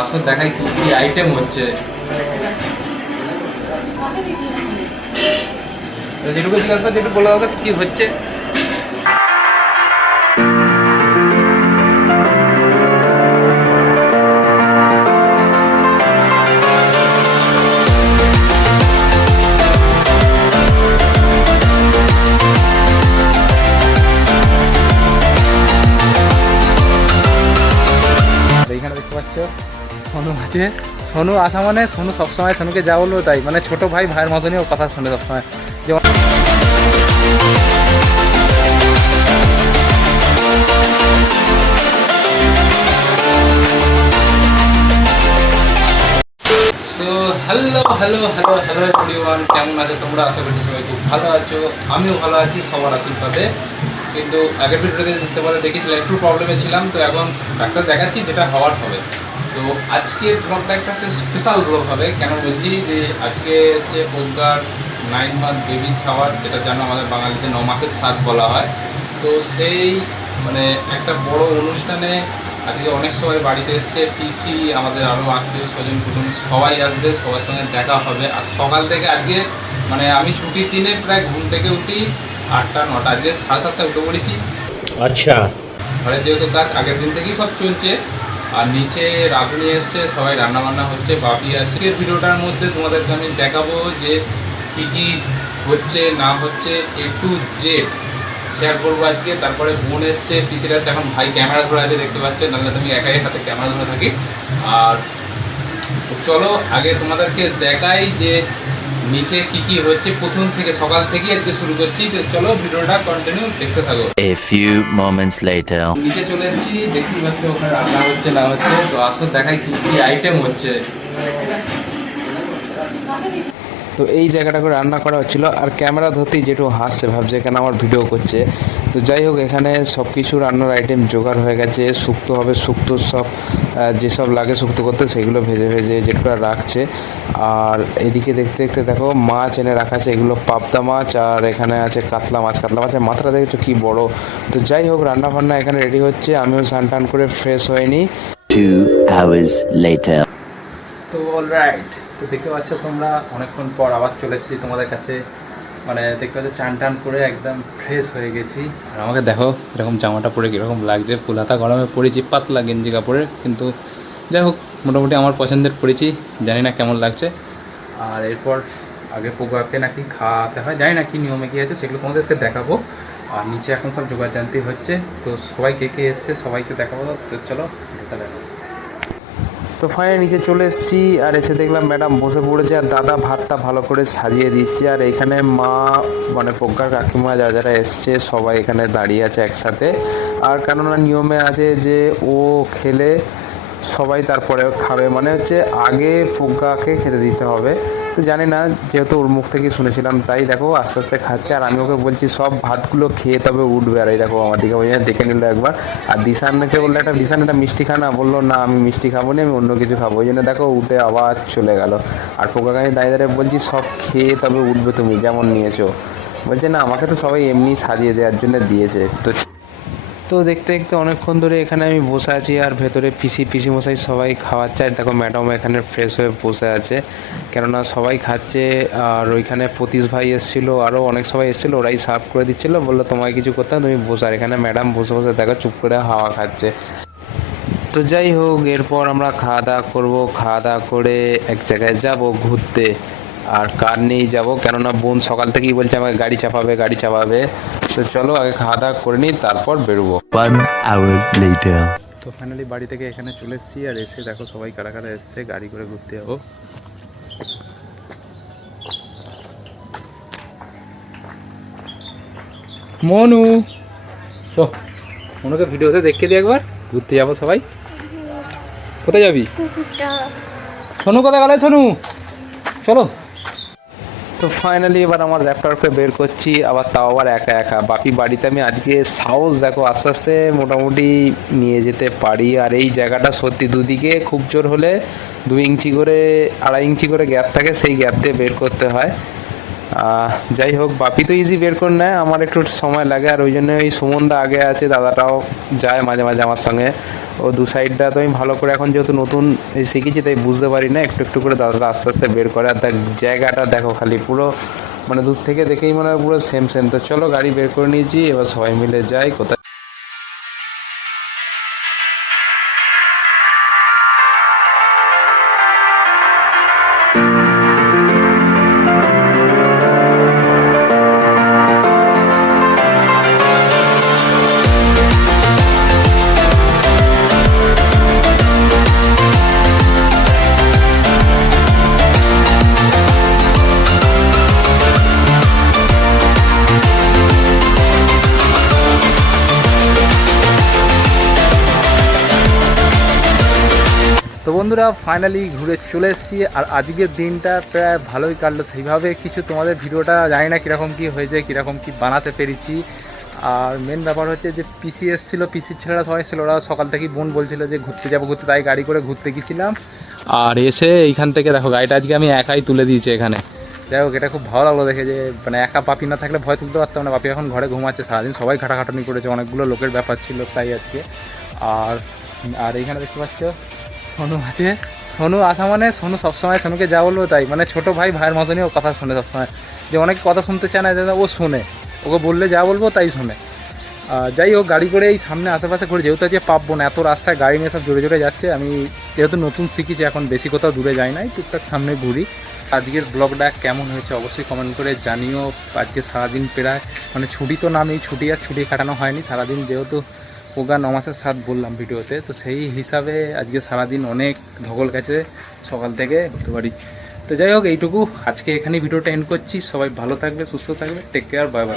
আসল দেখাই কি কি আইটেম হচ্ছে। যেটুকু যেটুকু বলা হবে কি হচ্ছে। এইখানে দেখতে পাচ্ছ সোনু আছে। সোনু আসা মানে সোনু সবসময় সোনুকে যা বললো তাই, মানে ছোট ভাই ভাইয়ের মতনই ও কথা শুনে সবসময়। যেমন hello hello hello hello everyone, কেমন আছো তোমরা? আশা করি সবাই খুব ভালো আছো, আমিও ভালো আছি সবার আশীর্বাদে। কিন্তু আগের ভিডিওতে দেখতে পারে দেখেছিলাম একটু প্রবলেমে ছিলাম, তো এখন ডাক্তার দেখাচ্ছি, যেটা হওয়ার হবে। তো আজকের ব্লগটা একটা হচ্ছে স্পেশাল ব্লগ হবে। কেন বলছি যে আজকে হচ্ছে প্রজ্ঞার 9 মান্থ বেবি শাওয়ার, যেটা জানো আমাদের বাঙালিতে 9 মাসের সাত বলা হয়। তো সেই মানে একটা বড় অনুষ্ঠানে আজকে অনেক সবাই বাড়িতে এসছে, পিসি আমাদের আরও আত্মীয় স্বজন কুটুম সবাই আসবে, সবার সঙ্গে দেখা হবে। আর সকাল থেকে আজকে মানে আমি ছুটির দিনে প্রায় ঘুম থেকে উঠি 8টা 9টা, আজকে 7:30 উঠে পড়েছি। আচ্ছা, ঘরের যেহেতু কাজ আগের দিন থেকেই সব চলছে। আর নিচে রাঁধুনি এসছে, সবাই রান্নাবান্না হচ্ছে, বাপি আছে। এই ভিডিওটার মধ্যে তোমাদেরকে আমি দেখাবো যে কী কী হচ্ছে না হচ্ছে A to Z শেয়ার করবো আজকে। তারপরে বোন এসছে, পিসির আসছে, এখন ভাই ক্যামেরা ধরে আছে দেখতে পাচ্ছে, নাহলে তুমি একাই হাতে ক্যামেরা ধরে থাকি। আর চলো আগে তোমাদেরকে দেখাই যে নিচে কি কি হচ্ছে, প্রথম থেকে সকাল থেকে আজকে শুরু করছি। তো চলো ভিডিওটা কন্টিনিউ দেখতে থাকো। A few moments later. নিচে চলে এসেছি, দেখতেই পাচ্ছ ওখানে রান্না হচ্ছে না হচ্ছে। তো আসো দেখাই কি কি আইটেম হচ্ছে। তো এই জায়গাটা করে রান্না করা হচ্ছিলো, আর ক্যামেরা ধরতেই যেটু হাসছে, ভাবছে এখানে আমার ভিডিও করছে। তো যাই হোক, এখানে সব কিছু রান্নার আইটেম জোগাড় হয়ে গেছে। শুক্তো হবে, শুক্তো সব যেসব লাগে শুক্তো করতে সেগুলো ভেজে ভেজে যেটুকু রাখছে। আর এদিকে দেখতে দেখতে দেখো মাছ এনে রাখা আছে, এগুলো পাবদা মাছ, আর এখানে আছে কাতলা মাছ। কাতলা মাছের মাথাটা দেখছো কি বড়। তো যাই হোক, রান্না বান্না এখানে রেডি হচ্ছে, আমিও স্নান টান করে ফ্রেশ হয়ে নিই। 2 hours later. তো অলরাইট, তো দেখতে পাচ্ছ তোমরা অনেকক্ষণ পর আবার চলে এসেছি তোমাদের কাছে। মানে দেখতে পাচ্ছ চান টান করে একদম ফ্রেশ হয়ে গেছি। আর আমাকে দেখো এরকম জামাটা পরে কীরকম লাগছে, ফুল হাতা গরমে পরেছি, পাতলা গেঞ্জি কাপড়ে, কিন্তু যাই হোক মোটামুটি আমার পছন্দের পরেছি, জানি না কেমন লাগছে। আর এরপর আগে পোগাকে নাকি খাওয়াতে হয়, জানি না কি নিয়মে কী আছে, সেগুলো তোমাদেরকে দেখাবো। আর নিচে এখন সব জোগাড় জানতি হচ্ছে, তো সবাই কে কে এসছে সবাইকে দেখাবো। তো চলো এটা দেখো। তো ফাইনালি নিচে চলে এসেছি, আর এসে দেখলাম ম্যাডাম বসে পড়েছে, আর দাদা ভাতটা ভালো করে সাজিয়ে দিচ্ছে। আর এখানে মা মানে প্রজ্ঞার কাকিমা যারা যারা এসছে সবাই এখানে দাঁড়িয়ে আছে একসাথে। আর কেননা নিয়মে আছে যে ও খেলে সবাই তারপরে খাবে, মানে হচ্ছে আগে প্রজ্ঞাকে খেতে দিতে হবে। তো জানি না, যেহেতু ওর মুখ থেকে শুনেছিলাম তাই দেখো আস্তে আস্তে খাচ্ছে। আর আমি ওকে বলছি সব ভাতগুলো খেয়ে তবে উঠবে। আর এই দেখো আমার দিকে ওই দেখে নিল একবার। আর দিশানকে বললো দিশান একটা মিষ্টি খা না, বললো না আমি মিষ্টি খাবো না, আমি অন্য কিছু খাবো। ওই জন্য দেখো উঠে আবার চলে গেল। আর প্রজ্ঞাকে আমি দাঁড়িয়ে দাঁড়িয়ে বলছি সব খেয়ে তবে উঠবে তুমি যেমন নিয়েছো। বলছে না আমাকে তো সবাই এমনি সাজিয়ে দেওয়ার জন্য দিয়েছে। তো দেখতে দেখতে অনেকক্ষণ ধরে এখানে আমি বসে আছি, আর ভেতরে পিসি মশাই সবাই খাওয়াচ্ছে। আর দেখো ম্যাডাম এখানে ফ্রেশ হয়ে বসে আছে, কেননা সবাই খাচ্ছে। আর ওইখানে প্রতীশ ভাই এসেছিলো, আরও অনেক সবাই এসেছিলো, ওরাই সার্ভ করে দিচ্ছিলো, বললো তোমায় কিছু করতে হবে তুমি বসে। আর এখানে ম্যাডাম বসে বসে দেখো চুপ করে হাওয়া খাচ্ছে। তো যাই হোক, এরপর আমরা খাওয়া দাওয়া করবো, খাওয়া দাওয়া করে এক জায়গায় যাব ঘুরতে। আর কার নিয়েই যাবো, কেননা বোন সকাল থেকেই বলছে আমাকে গাড়ি চাপাবে। তো চলো আগে খাওয়া দাওয়া করে নিই, তারপর বেরোবো। 1 hour later. তো ফাইনালি বাড়ি থেকে এখানে চলে এসেছি, আর এসে দেখো সবাই কারা কারা এসছে, গাড়ি করে ঘুরতে যাবো। মনু তো মনুকে ভিডিওতে দেখে দিই একবার, ঘুরতে যাবো সবাই। কোথায় যাবি? সোনু কোথায় গেলে? সোনু চলো। তো ফাইনালি এবার আমার ল্যাপটপটা বের করছি, আবার তাও আবার একা একা। বাকি বাড়িতে আমি আজকে সাহস দেখো আস্তে আস্তে মোটামুটি নিয়ে যেতে পারি। আর এই জায়গাটা সত্যি দুদিকে খুব জোর হলে 2 ইঞ্চি করে 2.5 ইঞ্চি করে গ্যাপ থাকে, সেই গ্যাপ দিয়ে বের করতে হয়। যাই হোক, বাপি তো ইজি বের করে নেয়, আমার একটু সময় লাগে। আর ওই জন্য এই সুমনদা আগে আছে, দাদাটাও যায় মাঝে মাঝে আমার সঙ্গে। ও দু সাইডটা তো আমি ভালো করে এখন যেহেতু নতুন শিখেছি তাই বুঝতে পারি না, একটু একটু করে দাদাটা আস্তে আস্তে বের করে। আর জায়গাটা দেখো খালি পুরো মানে দূর থেকে দেখেই মনে হয় পুরো সেম সেম। তো চলো গাড়ি বের করে নিয়েছি, এবার সবাই মিলে যাই কোথায়। তো বন্ধুরা ফাইনালি ঘুরে চলে এসেছি। আর আজকের দিনটা প্রায় ভালোই কাটলো, সেইভাবে কিছু তোমাদের ভিডিওটা জানি না কীরকম কী হয়েছে, কীরকম কী বানাতে পেরেছি। আর মেন ব্যাপার হচ্ছে যে পিসি এসেছিলো, পিসির ছেলেরা সবাই ছিল, ওরা সকাল থেকেই বোন বলছিল যে ঘুরতে যাবো ঘুরতে, তাই গাড়ি করে ঘুরতে গেছিলাম। আর এসে এইখান থেকে দেখো গাড়িটা আজকে আমি একাই তুলে দিয়েছি এখানে। যাই হোক, এটা খুব ভালো লাগলো দেখে যে মানে একা বাপি না থাকলে ভয় তুলতে পারতাম না। বাপি এখন ঘরে ঘুমাচ্ছে, সারাদিন সবাই ঘাটাঘাটানি করেছে, অনেকগুলো লোকের ব্যাপার ছিল তাই আজকে। আর আর এইখানে দেখতে পাচ্ছ সোনু আছে। সোনু আসা মানে সোনু সবসময় সোনুকে যা বলবো তাই, মানে ছোটো ভাই ভাইয়ের মতনই ও কথা শোনে সবসময়। যে অনেক কথা শুনতে চায় না, ও শোনে, ওকে বললে যা বলবো তাই শোনে। যাই হোক, গাড়ি করে এই সামনে আশেপাশে করে, যেহেতু আজকে পাবো না, এত রাস্তায় গাড়ি নিয়ে সব জোরে জোরে যাচ্ছে। আমি যেহেতু নতুন শিখেছি এখন বেশি কোথাও দূরে যাই নাই, টুকটাক সামনে ঘুরি। আজকের ব্লগটা কেমন হয়েছে অবশ্যই কমেন্ট করে জানিও। আজকে সারাদিন প্রায় মানে ছুটি তো নামেই, ছুটি কাটানো হয়নি সারাদিন, যেহেতু ওগা 9 মাসের সাথ বললাম ভিডিওতে। তো সেই হিসাবে আজকে সারাদিন অনেক ধকল গেছে সকাল থেকে হতে পারি। তো যাই হোক, এইটুকু আজকে এখানেই ভিডিওটা এন্ড করছি। সবাই ভালো থাকবে, সুস্থ থাকবে, টেক কেয়ার, বাই বাই।